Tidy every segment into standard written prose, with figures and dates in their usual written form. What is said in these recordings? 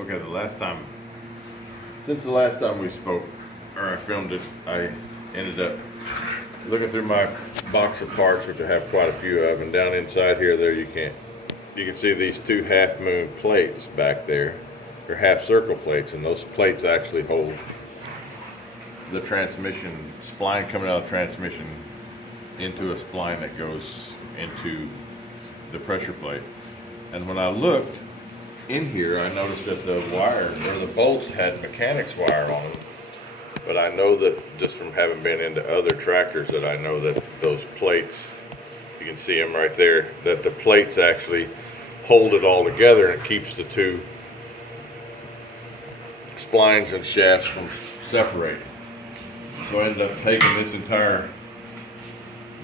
Okay, since the last time we spoke, or I filmed it, I ended up looking through my box of parts, which I have quite a few of, and down inside here, you can see these two half moon plates back there, or half circle plates, and those plates actually hold the transmission spline coming out of the transmission into a spline that goes into the pressure plate. And when I looked in here, I noticed that the wire, or the bolts, had mechanics wire on them. But I know that just from having been into other tractors, that I know that those plates, you can see them right there, that the plates actually hold it all together and it keeps the two splines and shafts from separating. So I ended up taking this entire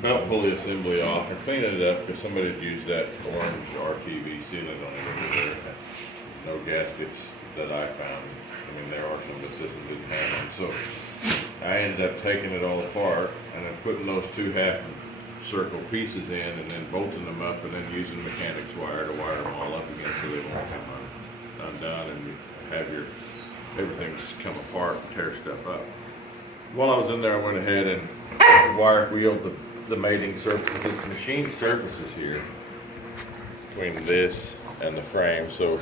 belt pulley assembly off and cleaning it up, because somebody had used that orange RTV sealant on it over there. No gaskets that I found. I mean, there are some that this didn't have them. So I ended up taking it all apart and then putting those two half circle pieces in, and then bolting them up, and then using mechanics wire to wire them all up again so they won't come undone, and you have everything just come apart and tear stuff up. While I was in there, I went ahead and wire wheeled the mating surfaces. It's machined surfaces here between this and the frame, so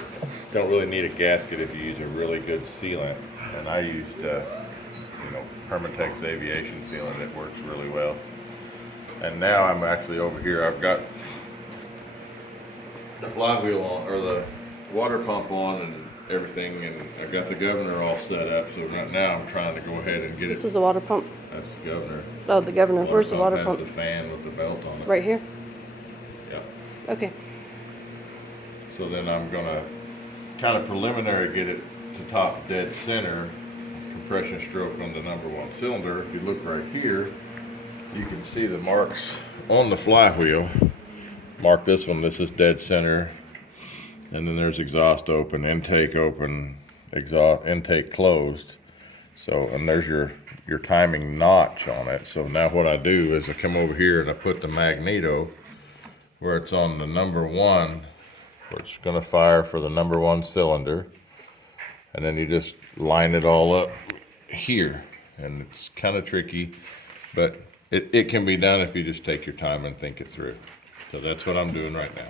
don't really need a gasket if you use a really good sealant. And I used Permatex aviation sealant. It works really well. And now I'm actually over here. I've got the flywheel on, or the water pump on, and everything, and I've got the governor all set up. So right now I'm trying to go ahead and get This is a water pump. That's the governor. Oh, the governor. Where's the water pump? Has the fan with the belt on it. Right here? Yeah. Okay. So then I'm gonna kind of preliminary get it to top dead center, compression stroke on the #1 cylinder. If you look right here, you can see the marks on the flywheel. Mark this one, this is dead center. And then there's exhaust open, exhaust intake closed. So, and there's your timing notch on it. So now what I do is I come over here and I put the magneto where it's on the #1, where it's gonna fire for the #1 cylinder. And then you just line it all up here. And it's kind of tricky, but it can be done if you just take your time and think it through. So that's what I'm doing right now.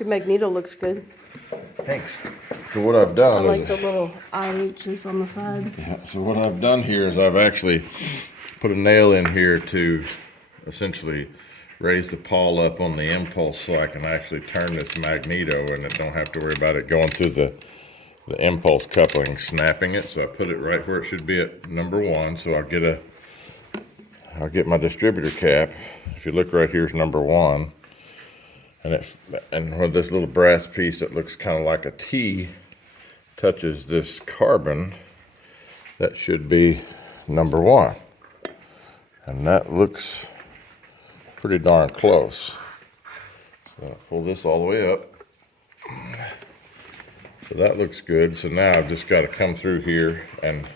Your magneto looks good. Thanks. So what I've done I like the little IHs on the side. Yeah, so what I've done here is I've actually put a nail in here to essentially raise the pawl up on the impulse, so I can actually turn this magneto and it don't have to worry about it going through the impulse coupling, snapping it. So I put it right where it should be at #1. So I'll get my distributor cap. If you look right, here's #1. And when this little brass piece that looks kind of like a T touches this carbon, that should be #1. And that looks pretty darn close. So I'll pull this all the way up. So that looks good. So now I've just got to come through here and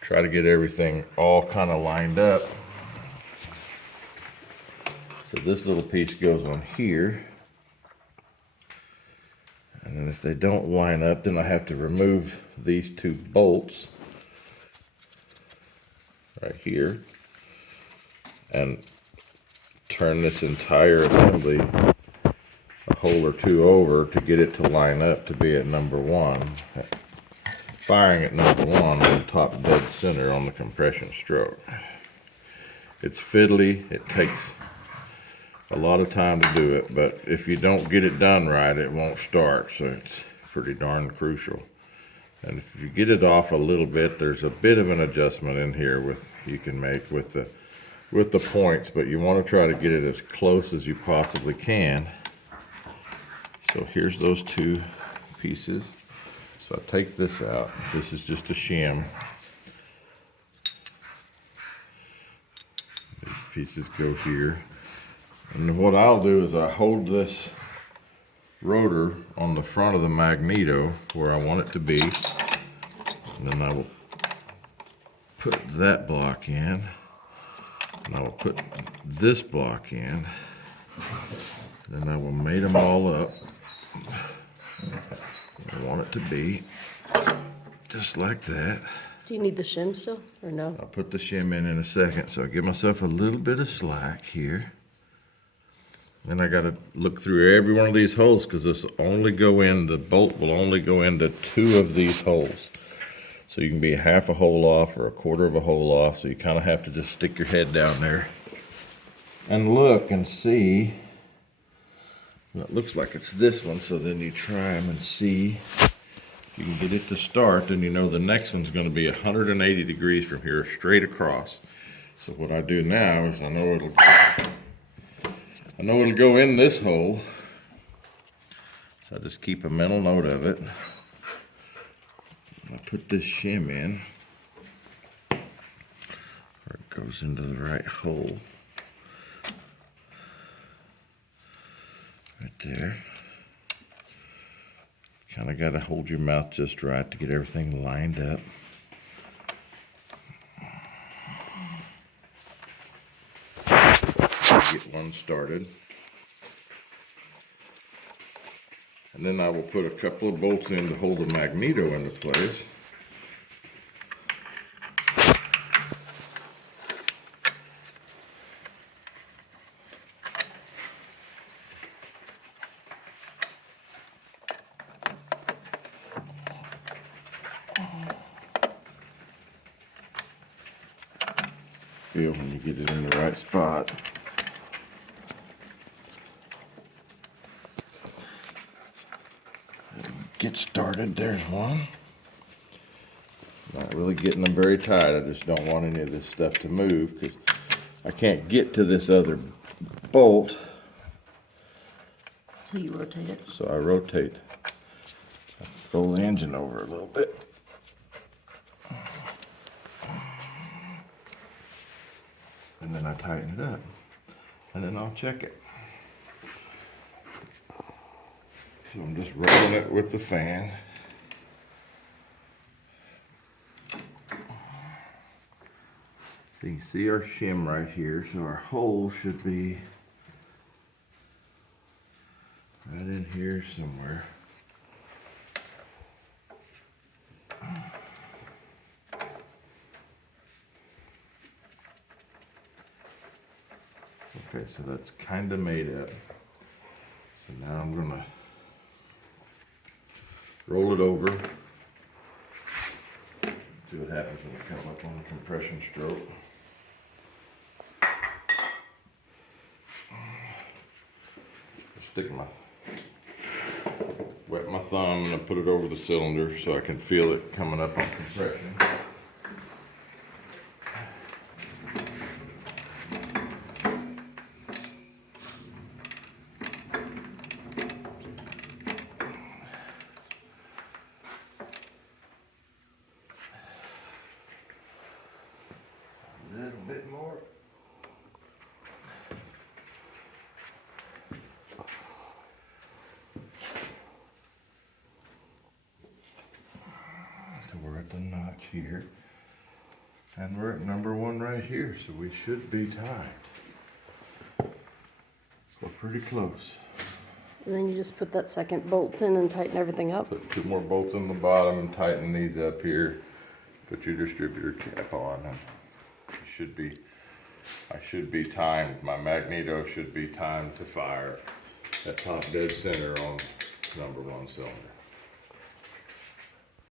try to get everything all kind of lined up. So this little piece goes on here. And then if they don't line up, then I have to remove these two bolts right here and turn this entire assembly a hole or two over to get it to line up to be at #1. Firing at #1 on top dead center on the compression stroke. It's fiddly. It takes a lot of time to do it, but if you don't get it done right, it won't start. So it's pretty darn crucial. And if you get it off a little bit, there's a bit of an adjustment in here you can make with the points, but you want to try to get it as close as you possibly can. So here's those two pieces. So I take this out. This is just a shim. These pieces go here. And what I'll do is I hold this rotor on the front of the magneto where I want it to be. And then I will put that block in. And I will put this block in. Then I will mate them all up. I want it to be just like that. Do you need the shim still, or no? I'll put the shim in a second, so I give myself a little bit of slack here. Then I gotta look through every one of these holes because this will only go in, the bolt will only go into 2 of these holes. So you can be half a hole off or a quarter of a hole off, so you kind of have to just stick your head down there and look and see. Well, it looks like it's this one, so then you try them and see. If you can get it to start, then you know the next one's gonna be 180 degrees from here, straight across. So what I do now is I know it'll go in this hole. So I just keep a mental note of it. I put this shim in, where it goes into the right hole. Right there. Kind of got to hold your mouth just right to get everything lined up. Get one started. And then I will put a couple of bolts in to hold the magneto into place. Feel when you get it in the right spot. Get started, there's one. Not really getting them very tight, I just don't want any of this stuff to move because I can't get to this other bolt. So you rotate it. So I rotate, roll the engine over a little bit. And then I tighten it up. And then I'll check it. So I'm just rolling it with the fan. So you can see our shim right here. So our hole should be right in here somewhere. Okay, so that's kind of made up. So now I'm gonna roll it over. See what happens when it comes up on the compression stroke. Wet my thumb and I put it over the cylinder so I can feel it coming up on compression. A little bit more. So we're at the notch here. And we're at number 1 right here, so we should be tied. So pretty close. And then you just put that second bolt in and tighten everything up. Put 2 more bolts on the bottom and tighten these up here. Put your distributor cap on. And I should be timed. My magneto should be timed to fire at top dead center on number 1 cylinder.